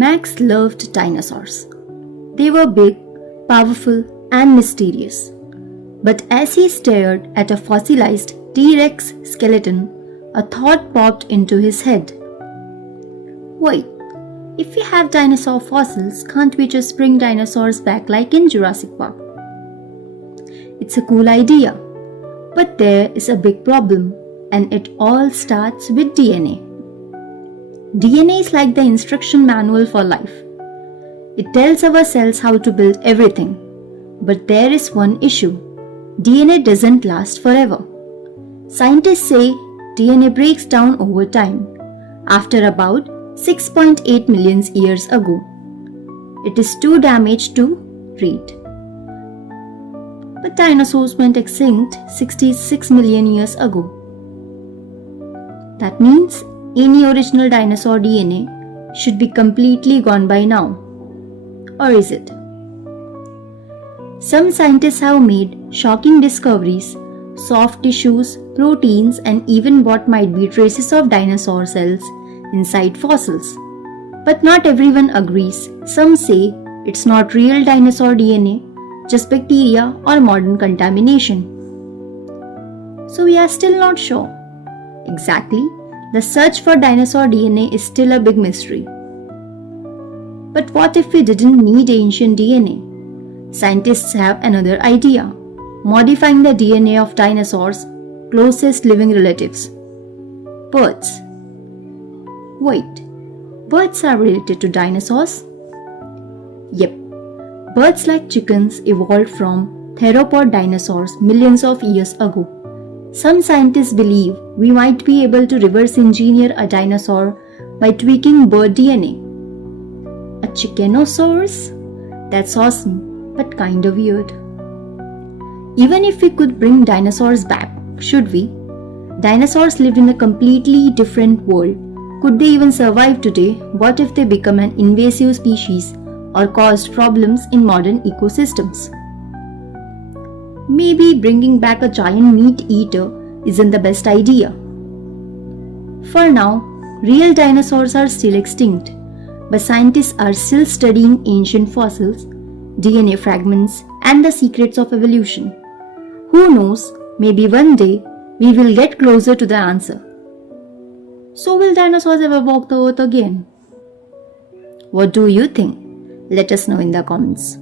Max loved dinosaurs. They were big, powerful, and mysterious. But as he stared at a fossilized T-Rex skeleton, a thought popped into his head. Wait, if we have dinosaur fossils, can't we just bring dinosaurs back like in Jurassic Park? It's a cool idea, but there is a big problem, and it all starts with DNA. DNA is like the instruction manual for life. It tells our cells how to build everything. But there is one issue. DNA doesn't last forever. Scientists say DNA breaks down over time, after about 6.8 million years ago. It is too damaged to read. But dinosaurs went extinct 66 million years ago. That means any original dinosaur DNA should be completely gone by now. Or is it? Some scientists have made shocking discoveries, soft tissues, proteins, and even what might be traces of dinosaur cells inside fossils. But not everyone agrees. Some say it's not real dinosaur DNA, just bacteria or modern contamination. So we are still not sure. Exactly, the search for dinosaur DNA is still a big mystery. But what if we didn't need ancient DNA? Scientists have another idea: modifying the DNA of dinosaurs' closest living relatives, birds. Wait, birds are related to dinosaurs? Yep, birds like chickens evolved from theropod dinosaurs millions of years ago. Some scientists believe we might be able to reverse engineer a dinosaur by tweaking bird DNA. A chickenosaurus? That's awesome, but kind of weird. Even if we could bring dinosaurs back, should we? Dinosaurs lived in a completely different world. Could they even survive today? What if they become an invasive species or caused problems in modern ecosystems? Maybe bringing back a giant meat eater isn't the best idea. For now, real dinosaurs are still extinct, but scientists are still studying ancient fossils, DNA fragments, and the secrets of evolution. Who knows, maybe one day we will get closer to the answer. So will dinosaurs ever walk the earth again? What do you think? Let us know in the comments.